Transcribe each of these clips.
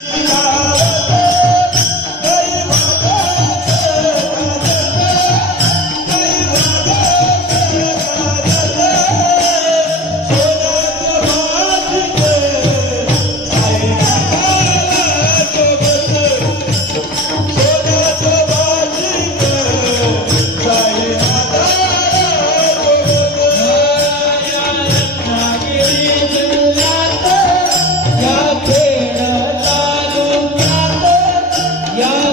Yeah. Yeah.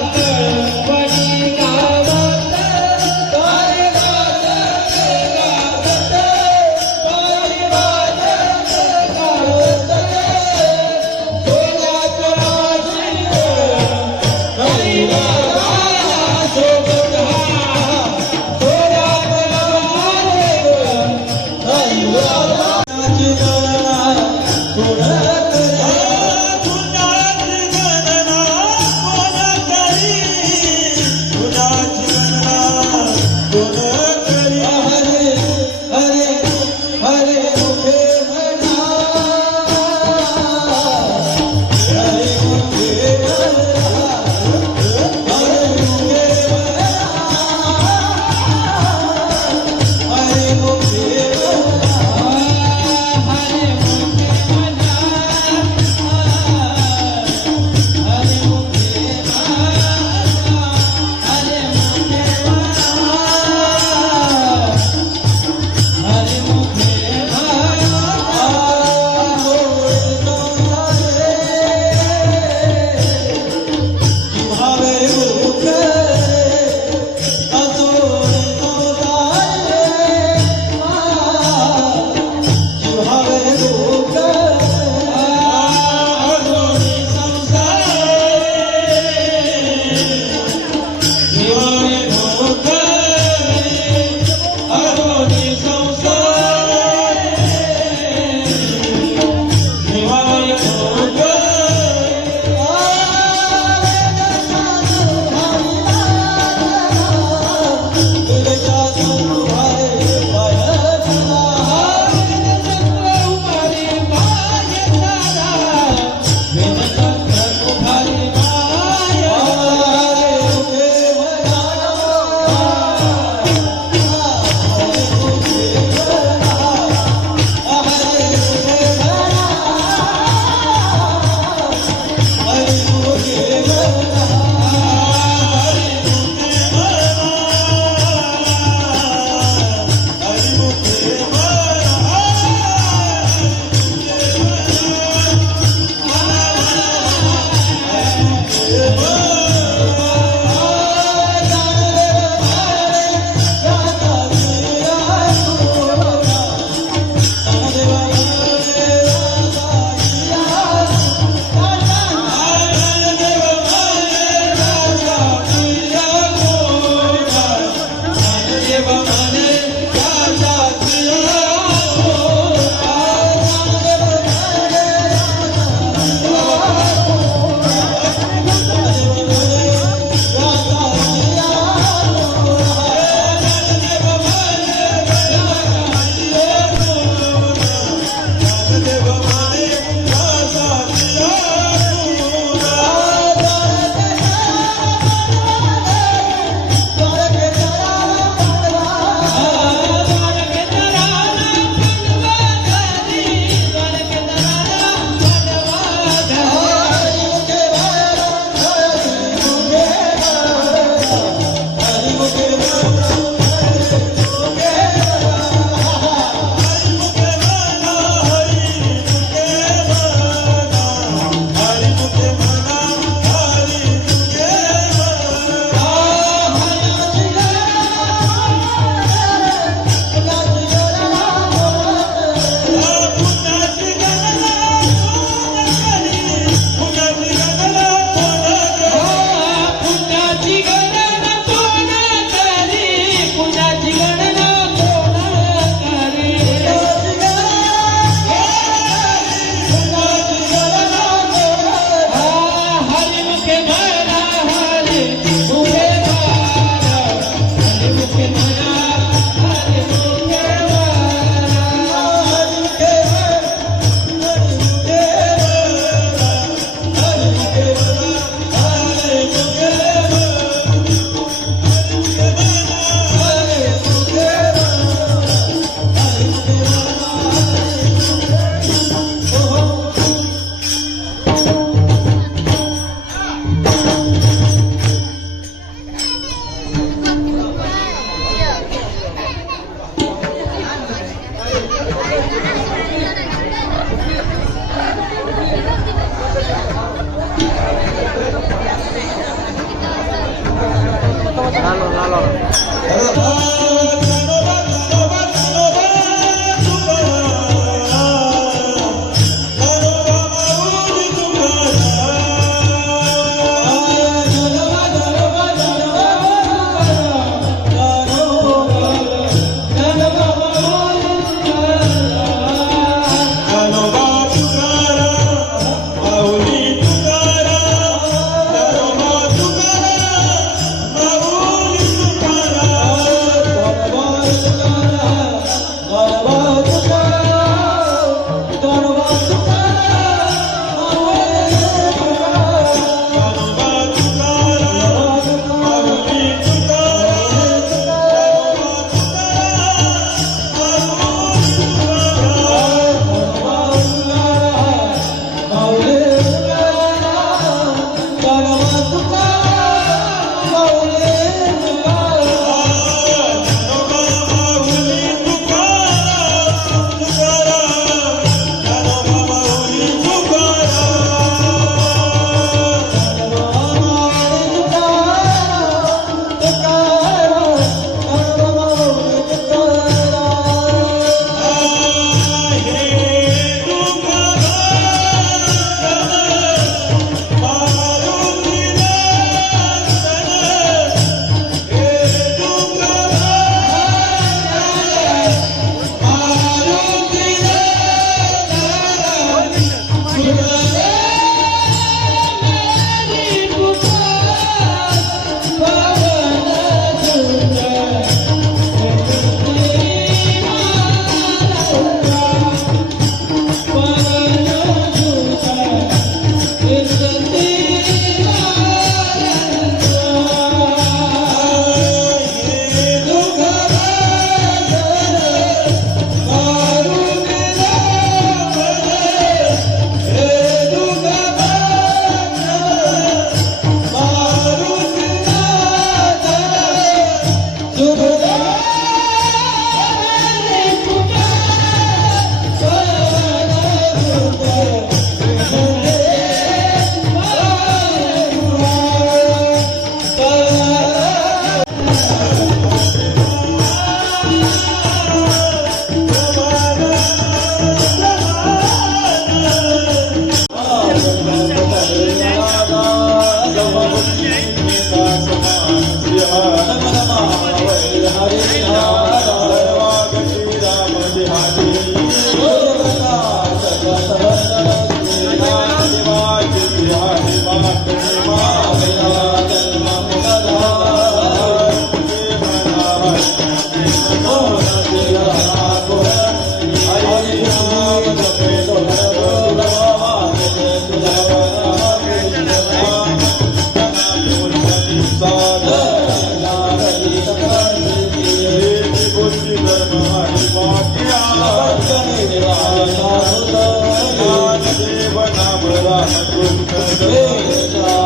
काय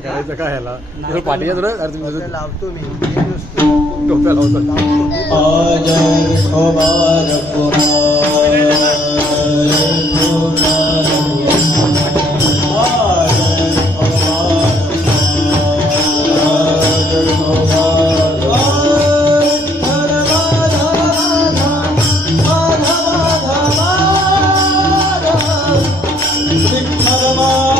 हे करायचं काय ह्याला पाठीच्या थोडं अरे तुम्ही लावतो मी टोप्या लावतो Sarma